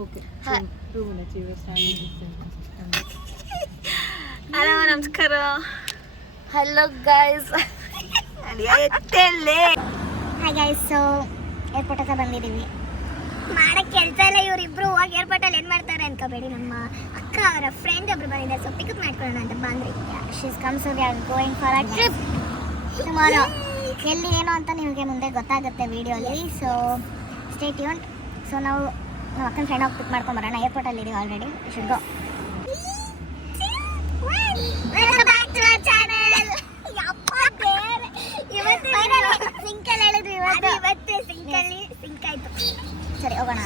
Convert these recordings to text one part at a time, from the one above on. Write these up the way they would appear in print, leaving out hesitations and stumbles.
Okay. Hello ನಮಸ್ಕಾರ. Hello guys. Hi guys. So airport ಹತ್ರ ಬಂದಿದ್ದೀವಿ. ಮಾಡಕ್ಕೆ ಕೆಲಸ ಇಲ್ಲ ಇವರಿಬ್ರು ಹೋಗಿ ಏರ್ಪೋರ್ಟಲ್ಲಿ ಏನು ಮಾಡ್ತಾರೆ ಅನ್ಕೋಬೇಡಿ. ನಮ್ಮ ಅಕ್ಕ ಅವರ ಫ್ರೆಂಡ್ ಒಬ್ರು ಬಂದಿದ್ದಾರೆ. ಸೊ ಪಿಕಪ್ ಮಾಡ್ಕೊಳ್ಳೋಣ ಅಂತ ಬಂದ್ರಿ. She's comes V are going for a trip tomorrow. ಎಲ್ಲಿ ಏನು ಅಂತ ನಿಮಗೆ ಮುಂದೆ ಗೊತ್ತಾಗುತ್ತೆ ವಿಡಿಯೋಲಿ. So stay tuned. ಸೊ ನಾವು ನಮ್ಮ ಅಕ್ಕನ ಫ್ರೆಂಡ್ ಹೋಗಿ ಪಿಕ್ ಮಾಡ್ಕೊಂಬರೋಣ. ಏರ್ಪೋರ್ಟಲ್ಲಿ ಇದೀವಿ already. Should go. Welcome back to our channel. ಯಪ್ಪ ದೇವ್ರೆ, ಇವತ್ತು ಸಿಂಕಲ್ಲಿ ಹೇಳಿದ್ವಿ. ಇವತ್ತೇ ಸಿಂಕಲ್ಲಿ ಸಿಂಕ್ ಆಯ್ತು. ಸರಿ ಹೋಗೋಣ.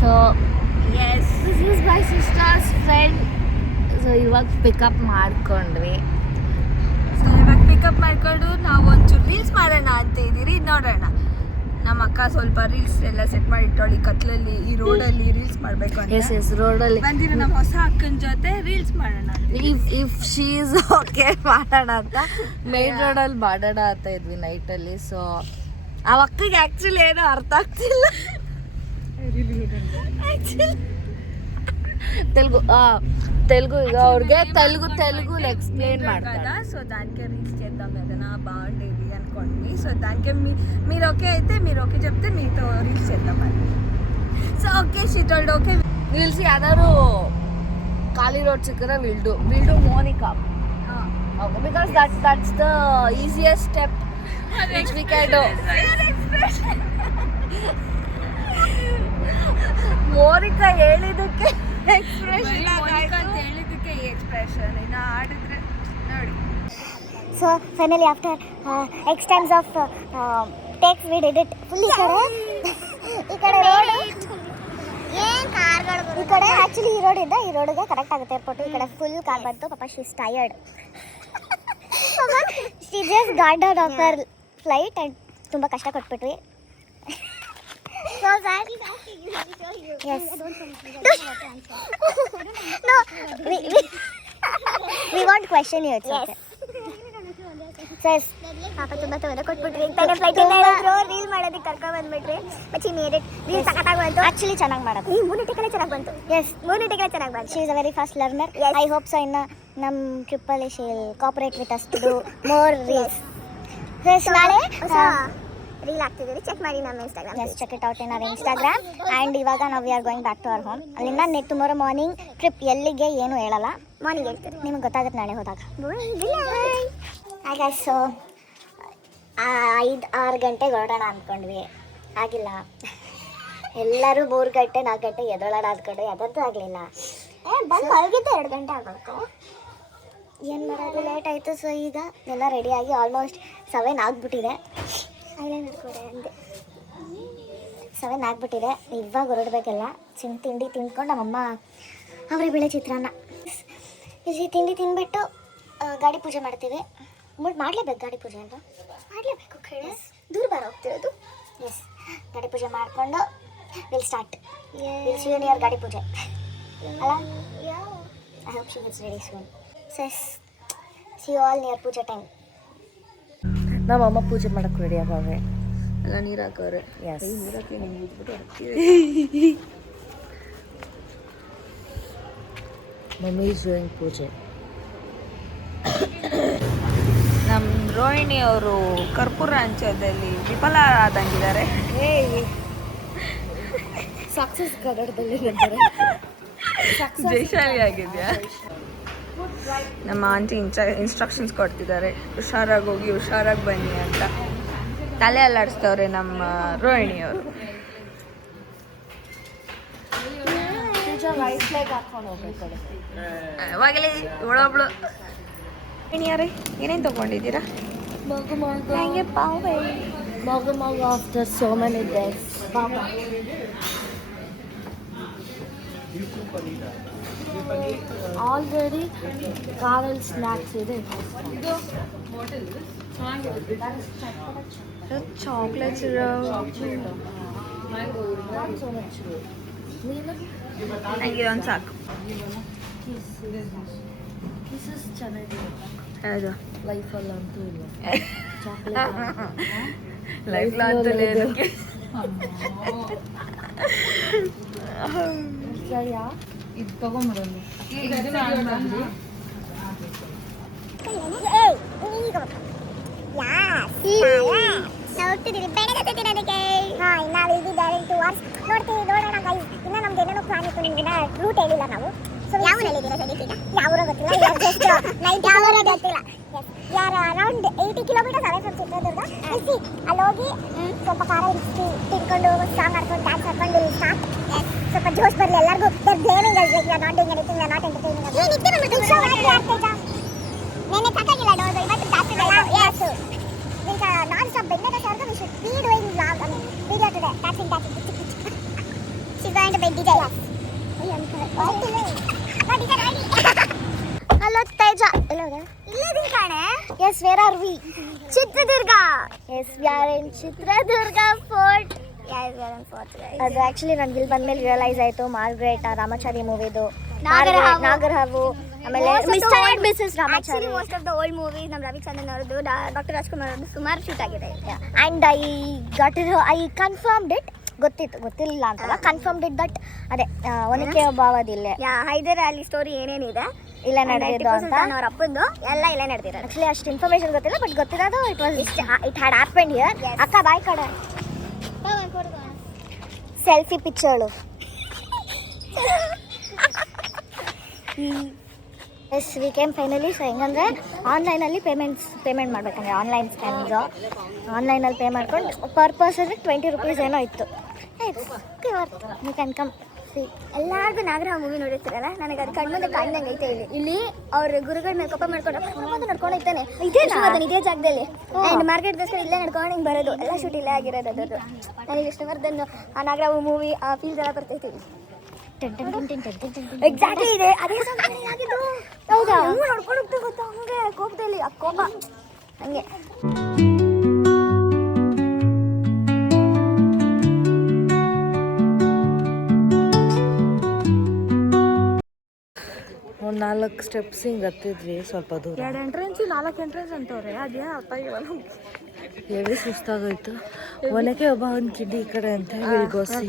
So yes, this is my sister's friend. So ಇವಾಗ ಪಿಕಪ್ ಮಾಡ್ಕೊಂಡ್ವಿ. ಸೊ ಇವಾಗ ಪಿಕಪ್ ಮಾಡ್ಕೊಂಡು ನಾವು ಒಂಚೂರು ರೀಲ್ಸ್ ಮಾಡೋಣ ಅಂತ ಇದ್ದೀರಿ. ನೋಡೋಣ. ನಮ್ಮ ಅಕ್ಕ ಸ್ವಲ್ಪ ರೀಲ್ಸ್ ಎಲ್ಲ ಸೆಟ್ ಮಾಡಿ ಇಟ್ಟೋಳಿ ಕತ್ಲಲ್ಲಿ ಈ ರೋಡಲ್ಲಿ ರೀಲ್ಸ್ ಮಾಡಬೇಕು ಅಂತ. ಎಸ್ ಎಸ್, ರೋಡಲ್ಲಿ ಬಂದಿರೋ ನಮ್ಮ ಹೊಸ ಅಕ್ಕನ ಜೊತೆ ರೀಲ್ಸ್ ಮಾಡೋಣ. ಇಫ್ ಶೀ ಇಸ್ ಓಕೆ ಮಾಡೋಣ ಅಂತ ಮೇನ್ ರೋಡಲ್ಲಿ ಮಾಡೋಣ ಅಂತ ಇದ್ವಿ ನೈಟಲ್ಲಿ. ಸೊ ಆ ಅಕ್ಕಗೆ ಆ್ಯಕ್ಚುಲಿ ಏನೂ ಅರ್ಥ ಆಗ್ತಿಲ್ಲ. తెలుగు ఇక ಅವ್ರಿಗೆ తెలుగు ఎక్స్ప్లెయిన్ ಮಾಡ್ತಾರೆ. సో దానికే రీల్స్ చేద్దాం ఏదైనా బాగుండేది అనుకోండి. సో దానికే మీరు ఓకే అయితే మీరు ఓకే చెప్తే మీతో రీల్స్ చేద్దాం అని. So okay she told okay. Reels ಯಾರು ಖಾಲಿ ರೋಡ್ ಸಿಕ್ಕರೆ will do Monika. Okay, because that's the easiest step which we can do. Monika ಹೇಳಿದಕ್ಕೆ ಎಕ್ಸ್ಪ್ರೆಷನ್ ಹೇಳಿದಕ್ಕೆ ಈ ಎಕ್ಸ್ಪ್ರೆಷನ್ ಇನ್ನು ಆಡಿದ್ರೆ ನೋಡಿ. So finally after x times of takes we did it full. ಈ ಕಡೆ ರೋಡ್, ಈ ಕಡೆ ಆ್ಯಕ್ಚುಲಿ ಈ ರೋಡ್ ಇದ್ದ, ಈ ರೋಡ್ಗೆ ಕರೆಕ್ಟ್ ಆಗುತ್ತೆ ಏರ್ಪೋರ್ಟ್. ಈ ಕಡೆ ಫುಲ್ ಕಾರ್ ಬಂತು. ಪಾಪ she is tired. She just got out of her flight and ತುಂಬ ಕಷ್ಟ ಕೊಟ್ಬಿಟ್ವಿ. So sad. Yes. No, we won't question you. It's okay. Says ಪಾಪ ತುಂಬ ತೊಂದರೆ ಕೊಟ್ಬಿಟ್ರಿ. ತಲೆ ಫ್ಲೈಟ್ ಇಂದ ಹೇಳಿದ್ರು ರೀಲ್ ಮಾಡೋದಕ್ಕೆ ಕರ್ಕೊಂಡು ಬಂದ್ಬಿಟ್ರಿ. But she made it. Reel ಸಖತ್ತಾಗಿ ಬಂತು. ಆ್ಯಕ್ಚುಲಿ ಚೆನ್ನಾಗಿ ಮಾಡೋದು. ಈ ಮೂನಿಟಿಕಲ್ಲೇ ಚೆನ್ನಾಗಿ ಬಂತು. ಎಸ್, ಮೂನಿಟಿಕಲ್ಲೇ ಚೆನ್ನಾಗಿ ಬಂತು. She is a very fast learner. I hope so ಇನ್ನು ನಮ್ಮ ಟ್ರಿಪ್ಪಲ್ಲಿ she will cooperate with us to do more reels. ನಾಳೆ ರೀಲ್ ಆಗ್ತಿದ್ದೀರಿ, ಚೆಕ್ ಮಾಡಿ ನಮ್ಮ Instagram. Yes, check it out in our Instagram. And ಇವಾಗ ನಾವು we are going back to our home. ಅಲ್ಲಿಂದ ಟುಮಾರೋ ಮಾರ್ನಿಂಗ್ ಟ್ರಿಪ್. ಎಲ್ಲಿಗೆ ಏನು ಹೇಳಲ್ಲ, ಮಾರ್ನಿಂಗ್ ಹೇಳ್ತೀರಿ. ನಿಮಗೆ ಗೊತ್ತಾಗುತ್ತೆ ನಾಳೆ ಹೋದಾಗ. ಹಾಗೆ ಸೊ 5-6 ಗಂಟೆಗೆ ಹೊರಡೋಣ ಅಂದ್ಕೊಂಡ್ವಿ. ಆಗಿಲ್ಲ. ಎಲ್ಲರೂ 3 ಗಂಟೆ 4 ಗಂಟೆ ಎದೊಳೋಣ ಅಂದ್ಕೊಂಡ್ವಿ. ಅದಂತೂ ಆಗಲಿಲ್ಲ. ಬಂದು ಮಲಗಿದ್ದೆ 2 ಗಂಟೆ ಆಗೋಯ್ತು. ಏನು ಮಾಡೋದು, ಲೇಟ್ ಆಯಿತು. ಸೊ ಈಗ ಎಲ್ಲ ರೆಡಿಯಾಗಿ ಆಲ್ಮೋಸ್ಟ್ 7 ಆಗಿಬಿಟ್ಟಿದೆ. ಐಲೈನರ್ ಕೂಡ ಅಂದೆ 7 ಆಗಿಬಿಟ್ಟಿದೆ. ಇವಾಗ ಹೊರಡಬೇಕೆಲ್ಲ. ತಿಂಡಿ ತಿಂದ್ಕೊಂಡು ನಮ್ಮಮ್ಮ ಅವರೇ ಬೇಳೆ ಚಿತ್ರಾನ್ನ ಬಿಸಿ ತಿಂಡಿ ತಿಂದ್ಬಿಟ್ಟು ಗಾಡಿ ಪೂಜೆ ಮಾಡ್ತೀವಿ. ಮಾಡಲೇಬೇಕು ಗಾಡಿ ಪೂಜೆ ಅಂತ ಮಾಡಲೇಬೇಕು. ಕಡೆ ದೂರ ಬಾರ ಹೋಗ್ತಿರೋದು. ಎಸ್, ಗಾಡಿ ಪೂಜೆ ಮಾಡಿಕೊಂಡು will start. Will see you near ಗಾಡಿ ಪೂಜೆ ಅಲ್ಲ. I hope she is ready soon. Says see you all near pooja time. ನಮ್ಮ ಅಮ್ಮ ಪೂಜೆ ಮಾಡಕ್ಕೆ ರೆಡಿ ಆಗವೆ. ಎಲ್ಲ ನೀರು ಹಾಕೋರೆ. ಎಸ್, ನೀರು ಹಾಕಿ ಹಿಂಗೆ ಊದ್ಬಿಟ್ಟು ಮಮ್ಮಿ ಇಸ್ ಡೂಯಿಂಗ್ ಪೂಜೆ. ನಮ್ಮ ರೋಹಿಣಿ ಅವರು ಕರ್ಪೂರ ಹಂಚೋದಲ್ಲಿ ವಿಫಲ ಆದಂಗಿದ್ದಾರೆ. ಸಕ್ಸಸ್ ಕನ್ನಡದಲ್ಲಿ ಹೇಳ್ತಾರೆ. ಜೈಶಾಲಿ ಆಗಿದೆಯಾ? ನಮ್ಮ ಆಂಟಿ ಇನ್ಸ್ಟ್ರಕ್ಷನ್ಸ್ ಕೊಡ್ತಿದ್ದಾರೆ, ಹುಷಾರಾಗಿ ಹೋಗಿ ಹುಷಾರಾಗಿ ಬನ್ನಿ ಅಂತ. ತಲೆ ಅಲ್ಲಾಡಿಸ್ತವ್ರೆ ನಮ್ಮ ರೋಹಿಣಿಯವರು. ಅವಾಗಲೇ ಇವಳೊಬ್ಳು. ರೋಹಿಣಿಯವರೇ ಏನೇನು ತೊಗೊಂಡಿದ್ದೀರಾ? ನನಗೆ ಪಾವೆ ಮಗ after so many days. Already ಕಾರಲ್ಲಿ ಸ್ನ್ಯಾಕ್ಸ್ ಇದೆ. ಚಾಕ್ಲೇಟ್ಸ್ ನನಗೆ ಒಂದು ಸಾಕು. ಹೌದು ಲೈಫಲ್ಲಂತೂ ಇಲ್ಲ. ಲೈಫ್ ಅಂತೂ లేదు. ಇದು ತಗೊಂಬಿಡೋದು. ನೋಡೋಣ ಗೈಸ್. ಇನ್ನ ನಮ್ಗೆ ಏನೇನೋ ಪ್ಲಾನ್ ಇತ್ತು, ನಿಮ್ಗೆ ರೂಟ್ ಹೇಳಿಲ್ಲ ನಾವು. ಸೊ ಯಾವ ಹೇಳಿದ್ದೀರಾ ಸದ್ಯಕ್ಕೆ? ಯಾವ ಊರೋ ಗೊತ್ತಿಲ್ಲ, ಗೊತ್ತಿಲ್ಲ. ಯಾರು around 80 kilometres away from Chitradurga. ಅಲ್ಲಿ ಹೋಗಿ ಸ್ವಲ್ಪ ಖಾರ ಇರಿಸಿ ತಿನ್ಕೊಂಡು ಸಾಂಗ್ ಆಡ್ಕೊಂಡು ಡ್ಯಾನ್ಸ್ ಆಡ್ಕೊಂಡು ಸ್ಟಾರ್ಟ್. ಸ್ವಲ್ಪ ಜೋಶ್ ಬರಲಿ ಎಲ್ಲರಿಗೂ. They're blaming us like we are not doing anything, we are not entertaining. ನೆನ್ನೆ ಸಾಕಾಗಿಲ್ಲ ಡೋಸ್, ಇವತ್ತು ಜಾಸ್ತಿ ಯಸ್ ನಾನ್ ಸ್ಟಾಪ್ ಬೆಂಗಳೂರು ಸರ್ಗ we should be doing vlog, I mean video today. ಟ್ಯಾಚಿಂಗ್ she's going to be DJ. Hello Teja, ಇಲ್ಲದಿನ ಕಾಣೆ. Yes, where are we? Chitradurga. Yes, we are in Chitradurga fort. ಅದು actually ನನಗೆ ಇಲ್ಲಿ ಬಂದ್ಮೇಲೆ ರಿಯಲೈಸ್ ಆಯಿತು, ಮಾರ್ಗ್ರೆಟ್ ರಾಮಾಚಾರಿ ಮೂವಿದು ನಾಗರಹಾವು, ಆಮೇಲೆ mister and missus Ramachari. Most of the old movies ನಮ್ಮ ರವಿಚಂದ್ರನ್ ಅವರದ್ದು, ಡಾಕ್ಟರ್ ರಾಜ್ಕುಮಾರ್ ಅವರದ್ದು ಸುಮಾರು ಶೂಟ್ ಆಗಿದೆ. And I confirmed it. ಗೊತ್ತಿಲ್ಲ ಅಂತಲ್ಲ, ಕನ್ಫರ್ಮ್ಡ್ ಇಟ್ ದಟ್ ಅದೇ ಒನಕೆ ಓಬವ್ವದಿಲ್ಲ ಹೈದರ್ ಅಲಿ ಸ್ಟೋರಿ ಏನೇನಿದೆ ಇಲ್ಲ ನಡೆದಿದ್ದು ಅಂತ. ಅವ್ರ ಅಪ್ಪಂದು ಎಲ್ಲ ಇಲ್ಲೇ ನಡೆದಿರೋದು. ಆ್ಯಕ್ಚುಲಿ ಅಷ್ಟು ಇನ್ಫಾರ್ಮೇಷನ್ ಗೊತ್ತಿಲ್ಲ, ಬಟ್ ಗೊತ್ತಿರೋದು ಇಟ್ ಹ್ಯಾಡ್ ಹ್ಯಾಪೆಂಡ್ ಹಿಯರ್. ಅಕ್ಕ ಬಾಯ್ ಕಡೆ ಸೆಲ್ಫಿ ಪಿಕ್ಚರ್ಳು. Yes, we came finally. So ಹೆಂಗಂದರೆ ಆನ್ಲೈನಲ್ಲಿ ಪೇಮೆಂಟ್ ಮಾಡ್ಬೇಕಂದ್ರೆ ಆನ್ಲೈನ್ ಸ್ಕ್ಯಾನಿಂಗು ಆನ್ಲೈನಲ್ಲಿ ಪೇ ಮಾಡ್ಕೊಂಡು ಪರ್ ಪರ್ಸನ್ಗೆ 20 ರೂಪೀಸ್ ಏನೋ ಇತ್ತು. You can come see. ಎಲ್ಲರಿಗೂ ನಾಗರಹಾವು ಮೂವಿ ನೋಡಿರ್ತೀರಲ್ಲ, ನನಗೆ ಅದು ಕಣ್ಮುಂದೆ ಕಾಣ್ದಂಗೆ ಐತೆ. ಇಲ್ಲಿ ಅವ್ರ ಗುರುಗಳ ಮೇಲೆ ಕೋಪ ಮಾಡ್ಕೊಂಡು ನಡ್ಕೊಂಡು ಹೋಗ್ತಾನೆ ಇದೇ ಜಾಗದಲ್ಲಿ. ಆ್ಯಂಡ್ ಮಾರ್ಕೆಟ್ ದೋಸ್ಕರ ಇಲ್ಲೇ ನಡ್ಕೊಂಡು ಹಿಂಗೆ ಬರೋದು, ಎಲ್ಲ ಶೂಟ್ ಇಲ್ಲೇ ಆಗಿರೋದು. ಅದು ನನಗೆ ಇಷ್ಟವರ್ಧನ್ ಆ ನಾಗರಹಾವು ಮೂವಿ ಆ ಫೀಲ್ಸ್ ಎಲ್ಲ ಬರ್ತೈತಿ. ಎಕ್ಸಾಕ್ಟ್ಲಿ ಇದೆ ಅದೇ ಆಗಿದ್ದು. ಹೌದಾ? ನೋಡ್ಕೊಂಡು ಹೋಗ್ತಾ ಗೊತ್ತಾ, ಹಂಗೆ ಕೋಪದಲ್ಲಿ ಆ ಕೋಪ ಹಂಗೆ. ಒಂದು 4 ಸ್ಟೆಪ್ಸ್ ಹಿಂಗೆ ಹತ್ತಿದ್ವಿ ಸ್ವಲ್ಪ ದೂರ. 2 ಎಂಟ್ರೆನ್ಸ್ 4 ಎಂಟ್ರೆನ್ಸ್ ಅಂತವ್ರೆ. ಅದೇ ಅರ್ಥ ಆಗಿಲ್ಲ. ಎಲ್ಲಿ ಸುಸ್ತಾಗೋಯ್ತು. ಒನಕೆ ಒಬ್ಬ ಒಂದು ಕಿಡ್ಡಿ ಈ ಕಡೆ ಅಂತ ಹೇಳಿ ಗೋಸಿ.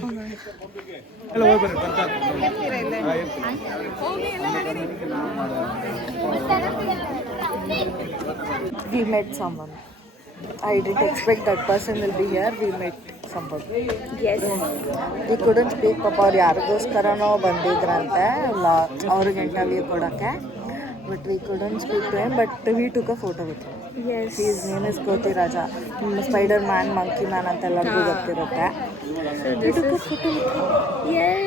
We met someone. I didn't expect that person will be here. We met somebody. Yes. We couldn't speak. ಪಾಪ ಅವ್ರು ಯಾರಿಗೋಸ್ಕರನೋ ಬಂದಿದ್ರಂತೆ ಅವ್ರಿಗೆ ಇಂಟರ್ವ್ಯೂ ಕೊಡೋಕ್ಕೆ. But we couldn't speak to him. But we took a photo with him. Yes. His name is Koti Raja. Spider-Man, Monkey Man ಅಂತ ಎಲ್ಲರಿಗೂ ಗೊತ್ತಿರುತ್ತೆ. So this is yes.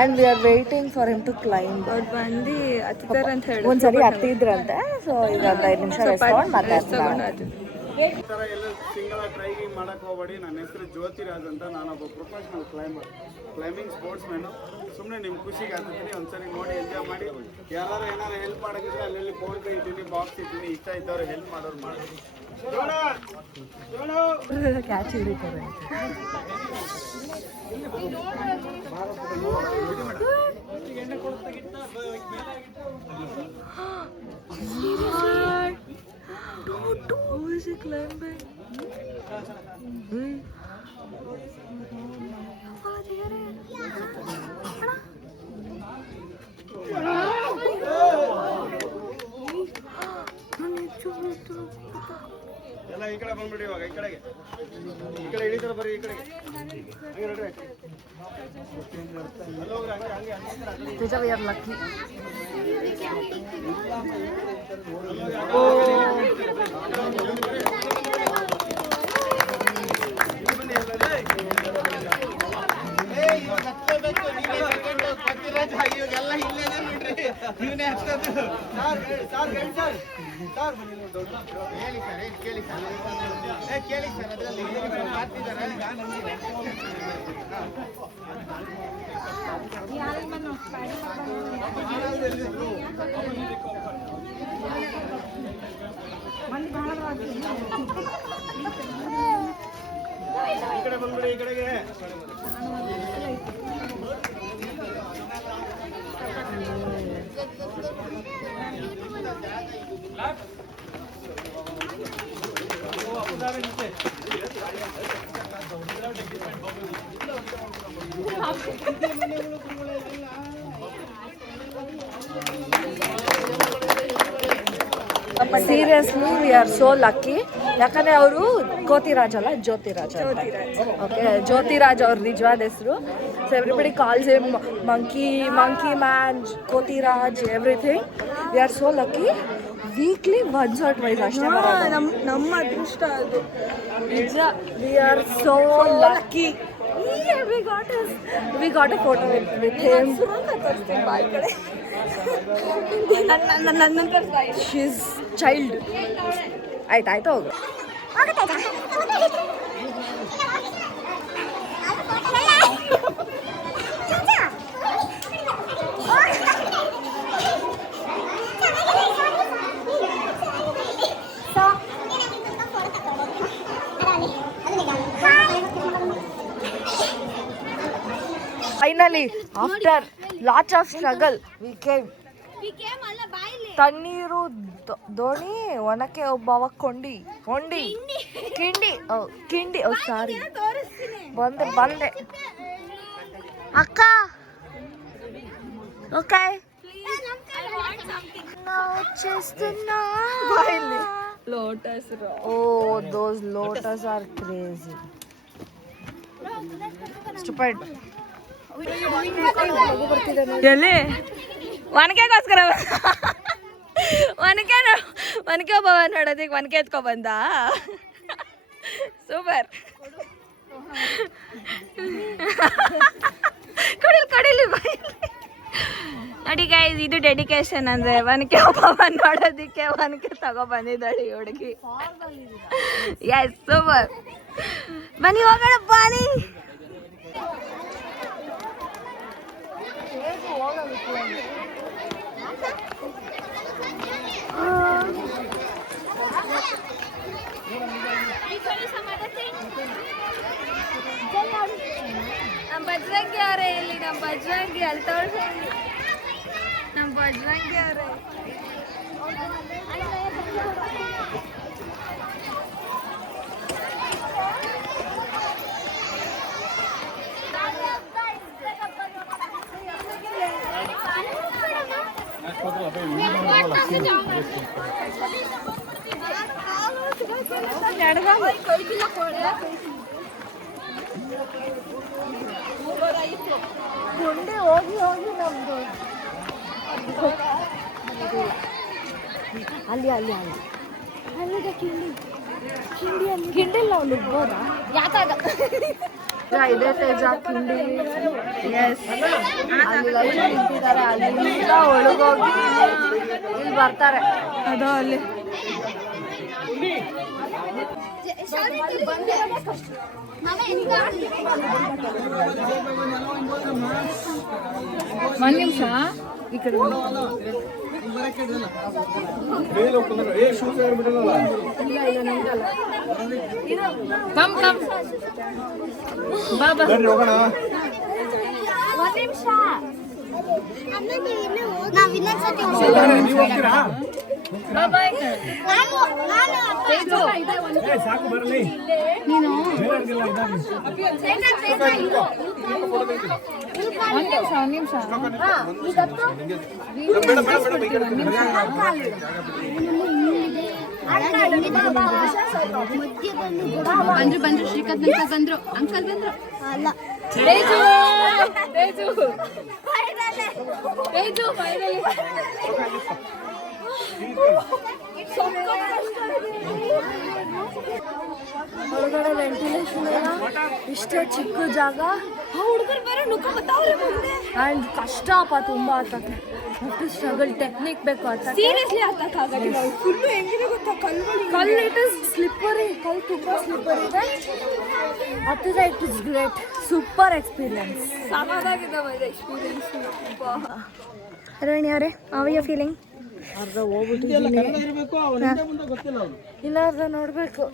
And we are waiting for him to climb. ಅವ್ರು ಬಂದು ಹತ್ತಿದ್ದಾರೆ ಅಂತ ಹೇಳಿ ಒಂದ್ಸರಿ ಹತ್ತಿದ್ರಂತೆ. So ಈಗ ಒಂದು 5 ನಿಮಿಷ ರೆಸ್ಪಾಂಡ್ ಮಾತಾಡ್ತಾರೆ. ಈ ಥರ ಎಲ್ಲ ಸಿಂಗಲ್ ಟ್ರೈನಿಂಗ್ ಮಾಡೋಕ್ಕೆ ಹೋಗಬೇಡಿ. ನನ್ನ ಹೆಸರು ಜ್ಯೋತಿರಾಜ್ ಅಂತ. ನಾನೊಬ್ಬ ಪ್ರೊಫೆಷ್ನಲ್ ಕ್ಲೈಂಬಿಂಗ್ ಸ್ಪೋರ್ಟ್ಸ್ಮ್ಯಾನು. ಸುಮ್ಮನೆ ನಿಮ್ಮ ಖುಷಿಗೆ ಹಾಕ್ತೀನಿ, ಒಂದ್ಸರಿ ನೋಡಿ ಎಂಜಾಯ್ ಮಾಡಿ. ಯಾರು ಏನಾರು ಹೆಲ್ಪ್ ಮಾಡೋದಿದ್ರೆ ಅಲ್ಲಿ ಫೋನ್ ಪೇ ಇದ್ದೀನಿ, ಬಾಕ್ಸ್ ಇದ್ದೀನಿ, ಇಷ್ಟ ಇದ್ದವ್ರು ಹೆಲ್ಪ್ ಮಾಡೋರು ಮಾಡಿ. ಕ್ಯಾಚ್ ಹಿಡಿತಾರೆ. Who is he climbing? ಎಲ್ಲ ಈ ಕಡೆ ಬಂದ್ಬಿಡಿ. ಇವಾಗ ಈ ಕಡೆಗೆ ಇಳಿತಾರೆ, ಬರ್ರಿ ಈ ಕಡೆಗೆ. ಹಂಗೆ ನೋಡ್ರಿ, ಅಲ್ಲೋಗ್ರಿ, ಹಂಗೆ Teja, we are lucky. ಕೇಳಿ ಸರ್, ಅದರಲ್ಲಿ ಮಾಡ್ತಿದ್ದಾರೆ. ಈ ಕಡೆ ಬಂದ್ಬಿಡಿ, ಈ ಕಡೆಗೆ seriously we are so lucky. ಯಾಕಂದರೆ ಅವರು ಕೋತಿರಾಜ್ ಅಲ್ಲ, ಜ್ಯೋತಿರಾಜ್. ಓಕೆ, ಜ್ಯೋತಿರಾಜ್ ಅವ್ರ ನಿಜವಾದ ಹೆಸರು. So everybody calls him monkey man, Kothiraj, everything. We are so lucky. Weekly once or twice ಅಷ್ಟೇ ಬರೋದು. ನಮ್ಮ ಅದೃಷ್ಟ ಅದು ನಿಜ. We are so lucky. We got a photo with him. She's child. ಆಯ್ತು ಹೋಗು. Finally, after lots of struggle, we came. ತಣ್ಣೀರು ದೋಣಿ, ಒನಕೆ ಒಬ್ಬವ ಕೊಂಡಿ ಕಿಂಡಿ. ಸಾರಿ, ಬಂದೆ ಅಕ್ಕ. Okay, lotus. Oh, those lotus are crazy. Stupid. ಎಲ್ಲಿ ಒನಕೆಗೋಸ್ಕರ ಒನಕೆ ಒಬ್ಬ ನೋಡೋದಕ್ಕೆ ಒನಕೆ ಎತ್ಕೊ ಬಂದ. ಸೂಪರ್. ಕಡಿಲಿ ನೋಡಿ ಗೈಸ್, ಇದು ಡೆಡಿಕೇಶನ್ ಅಂದ್ರೆ. ಒನಕೆ ಒಬ್ಬ ನೋಡೋದಕ್ಕೆ ಒನಕೆ ತಗೋ ಬಂದಿದ್ದಾಳೆ ಹುಡುಗಿ. Yes, super. ಬನ್ನಿ ಹೋಗೋಣ, ಬನ್ನಿ. ನಮ್ಮ ಬಜರಂಗಿ ಅವರೇ ಇಲ್ಲಿ, ನಮ್ಮ ಬಜರಂಗಿ ಅಲ್ಲಿ ತೋರಿಸಿ. ನಮ್ಮ ಬಜರಂಗಿ ಅವರೇ ಗುಂಡಿ ಹೋಗಿ ನಮ್ದು ಅಲ್ಲಿ ಕಿಂಡಿಲ್ಲ ಅವ್ನು ನುಗ್ಬೋದಾ? ಇದೇ ತೇಜ ಕಿಂಡಿ. ಎಸ್, ಅಲ್ಲಿ ಲೈಟ್ ನಿಂತಿದ್ದಾರೆ. ಅಲ್ಲಿಂದ ಒಳಗೋಗಿ ಇಲ್ಲಿ ಬರ್ತಾರೆ. ಅದೋ ಅಲ್ಲಿ ಒಂದು ನಿಮಿಷ ಈ ಕಡೆ ಕಮ್ ಬಾಬಾ ಒಂದು ನಿಮಿಷ ನಾವು ಇನ್ನೊಂದ್ಸತಿ ಸಾಕು ಬರಲಿ ನೀನು ಒಂದು ನಿಮಿಷ ಬಂದ್ರು ಶ್ರೀಕಾಂತ್ ಅಂಕಲ್ ಬಂದ್ರು ಅಲ್ಲ ತೇಜು ಫೈನಲಿ ಹೊರಗಡೆ ವೆಂಟಿಲೇಷನ್ ಇಲ್ಲ, ಇಷ್ಟೇ ಚಿಕ್ಕ ಜಾಗ. ಹುಡುಗರು ಬೇರೆ ನುಗ್ಕೊಂಬತ್ತಾವ್ರೆ ಮುಂದೆ. ಆ್ಯಂಡ್ ಕಷ್ಟಪ್ಪ ತುಂಬ ಹತ್ತಕ್ಕೆ. ಮತ್ತು ಸ್ಟ್ರಗಲ್, ಟೆಕ್ನಿಕ್ ಬೇಕು ಹತ್ತಕ್ಕೆ. ಸೀರಿಯಸ್ಲಿ ಹತ್ತಕ್ಕಾಗಲ್ಲ. ಫುಲ್ಲು ಹೆಂಗಿದೆ ಗೊತ್ತಾ, ಕಲ್ಲು ಇಟ್ ಇಸ್ ಸ್ಲಿಪ್ಪರಿ. ಕಲ್ಲು ತುಂಬ ಸ್ಲಿಪ್ಪರ್ ಇದೆ. ಹತ್ತಿರ it is great. Super experience. ಸಾಕಾಗಿದೆ ಮನೆ ಎಕ್ಸ್ಪೀರಿಯನ್ಸ್. ರೋಹಿಣಿ ಅವರೇ, ಹೌ ಯು ಫೀಲಿಂಗ್? ಅರ್ಧ ಹೋಗ್ಬಿಟ್ಟಿದ್ದೀನಿ, ಇನ್ನ ಅರ್ಧ ನೋಡ್ಬೇಕು.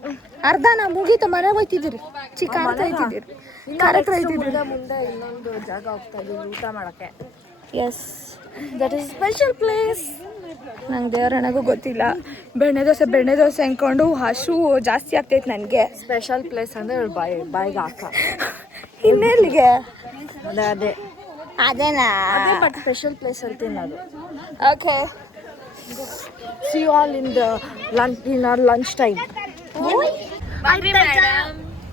ಅರ್ಧನಾ ಮುಗೀತು? ಮನೆಗೆ ಹೋಗ್ತಿದ್ದೀರಿ? ಕಾರ ಮುಂದೆ ಇನ್ನೊಂದು ಜಾಗ ಹೋಗ್ತಾ ಇದ್ದೀವಿ ಊಟ ಮಾಡಕ್ಕೆ. Yes, that is special place. ನಂಗೆ ದೇವರಣಗೂ ಗೊತ್ತಿಲ್ಲ. ಬೆಣ್ಣೆ ದೋಸೆ ಅಂದ್ಕೊಂಡು ಹಸು ಜಾಸ್ತಿ ಆಗ್ತೈತೆ ನನಗೆ. ಸ್ಪೆಷಲ್ ಪ್ಲೇಸ್ ಅಂದರೆ ಇವ್ರು ಬಾಯಿಗೆ ಹಾಕ ಇನ್ನೆಲ್ಲಿಗೆ? ಅದೇ ಅದೇನಾ? ಅದೇ ಬಟ್ ಸ್ಪೆಷಲ್ ಪ್ಲೇಸ್ ಅಲ್ಲಿ ತಿನ್ನೋದು. Okay, See you all in our lunch time.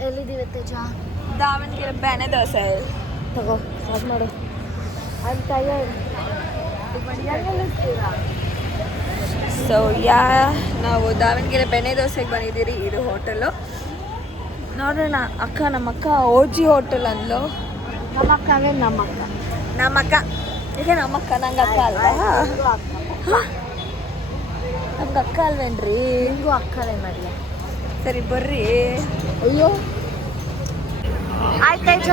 ಎಲ್ಲಿದ್ದೀವಿ ತೇಜ? ದಾವಣಗೆರೆ ಬೆಣ್ಣೆ ದೋಸೆ ತಗೋ ಸ್ಟಾರ್ಟ್ ಮಾಡು. I am tired. ಸೊ ನಾವು ದಾವಣಗೆರೆ ಬೆಣ್ಣೆ ದೋಸೆಗೆ ಬಂದಿದ್ದೀರಿ. ಇದು ಹೋಟೆಲು ನೋಡೋಣ. ನಮ್ಮ ಅಕ್ಕ ಓಜಿ ಹೋಟೆಲ್ ಅಂದ್ಲು. ನಮ್ಮ ಅಕ್ಕನೇ ನಮ್ಮ ಅಕ್ಕ ಈಗ ನಂಗೆ ಅಕ್ಕ ಅಲ್ವಾ? ನಮ್ಗೆ ಅಕ್ಕ ಅಲ್ವೇನ್ರಿ? ನಿಮಗೂ ಅಕ್ಕನೇ ಮಾಡಲಿ. ಸರಿ ಬರ್ರಿ. ಅಯ್ಯೋ ಆಯ್ತು Teja.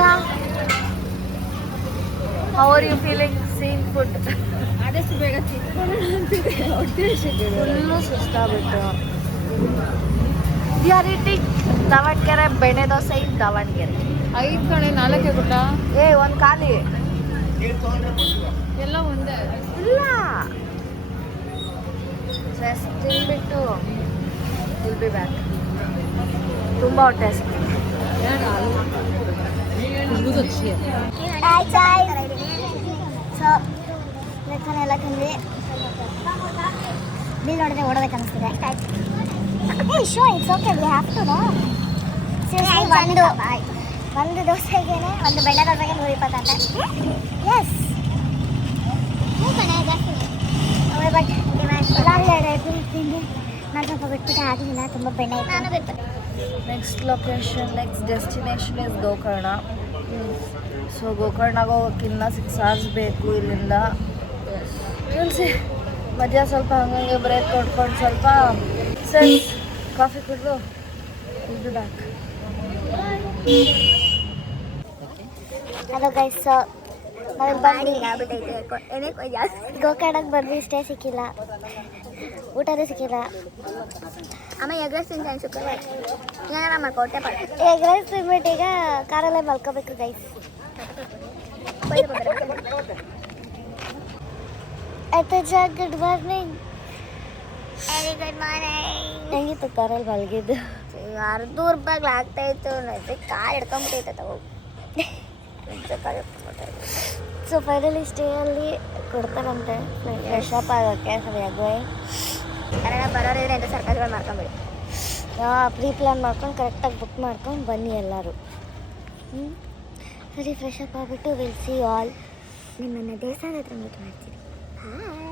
How are you feeling seen food? ಆದಷ್ಟು ಬೇಗ ಫುಲ್ಲು ಸುಸ್ತಾಗ್ಬಿಟ್ಟು. We are eating Davanagere benne dosa ಇನ್ ದಾವಣಗೆರೆ. 5 ಕಡೆ 4 ಗುಟ್ಟ ಒಂದು ಖಾಲಿ ಎಲ್ಲ ಒಂದೇ ಇಲ್ಲ. ಜಸ್ಟ್ ತಿನ್ಬಿಟ್ಟು ವಿಲ್ ಬಿ ಬ್ಯಾಕ್. ತುಂಬ ಹೊಟ್ಟೆ ಹಸಿತು. ಸೊ ಲೆಕ್ಕನ ಎಲ್ಲ ತಿಂದ್ವಿ. ಬಿಲ್ ನೋಡಿದ್ರೆ ಓಡಬೇಕು ಅನಿಸ್ತಿದೆ. So it's okay, we have to know. ಒಂದು ದೋಸೆಗೆ ಒಂದು ಬೆಣ್ಣೆ ದೋಸೆಗೆ 120 ಅಂತ. ಎಸ್ ಬಟ್ ತಿಂದು ನಾನು ಸ್ವಲ್ಪ ಬಿಟ್ಬಿಟ್ಟೆ, ಆಗಲಿಲ್ಲ. ತುಂಬ ಬೆಣ್ಣೆ ಇತ್ತು. ನಾನು ಬಿಟ್ಬಿಟ್ಟೆ. Next location, next destination is Gokarna. So ಗೋಕರ್ಣಗೆ ಹೋಗೋಕ್ಕಿನ್ನ 6 hours ಬೇಕು ಇಲ್ಲಿಂದ. ತಿಳಿಸಿ ಮಧ್ಯ ಸ್ವಲ್ಪ ಹಂಗಂಗೆ ಬ್ರೇಕ್ ಕೊಟ್ಕೊಂಡು ಸ್ವಲ್ಪ ಕಾಫಿ ಕುಡಿದು will be back. Hello guys, ಗೋಕರ್ಣಕ್ಕೆ ಬಂದ್ವಿ. ಸ್ಟೇ ಸಿಕ್ಕಿಲ್ಲ, ಊಟನೇ ಸಿಕ್ಕಿಲ್ಲ. ಆಮೇಲೆ ಎಗ್ ರೈಸ್ ತಿಂತೀನಿ ಶುಕ್ರವಾರ. ಏನಾರ ಮಾಡ್ಕೊಟ್ಟೆ ಎಗ್ ರೈಸ್ ತಿನ್ಬಿಟ್ಟು ಈಗ ಕಾರಲ್ಲೇ ಮಲ್ಕೋಬೇಕು guys. Good morning. Good morning. ಹೆಂಗಿತ್ತು ಕಾರಲ್ಲಿ ಮಲಗಿದ್ದು? ₹200 ಆಗ್ತಾ ಇತ್ತು. ಕಾಲು ಹಿಡ್ಕೊಂಬಿಟ್ಟೈತೆ ತಗೋ. ಸೊ ಫೈನಲಿ ಸ್ಟೇಯಲ್ಲಿ ಕೊಡ್ತಾರಂತೆ ಫ್ರೆಶ್ ಅಪ್ ಆಗೋಕ್ಕೆ. ಸರಿಯಾಗಿ ಯಾರೆಲ್ಲ ಬರೋರಿದ್ರೆ ಅಂತ ಸರ್ಕಾರಗಳು ಮಾಡ್ಕೊಂಬಿಡಿ. ಪ್ರೀ ಪ್ಲ್ಯಾನ್ ಮಾಡ್ಕೊಂಡು ಕರೆಕ್ಟಾಗಿ ಬುಕ್ ಮಾಡ್ಕೊಂಡು ಬನ್ನಿ ಎಲ್ಲರೂ. ಸರಿ, ಫ್ರೆಶ್ ಅಪ್ ಆಗಿಬಿಟ್ಟು ವಿಲ್ ಸಿ ಆಲ್. ನಿಮ್ಮನ್ನು ದೇವಸ್ಥಾನದ ಹತ್ರ ಮೀಟ್ ಮಾಡ್ತೀನಿ. ಹಾಂ.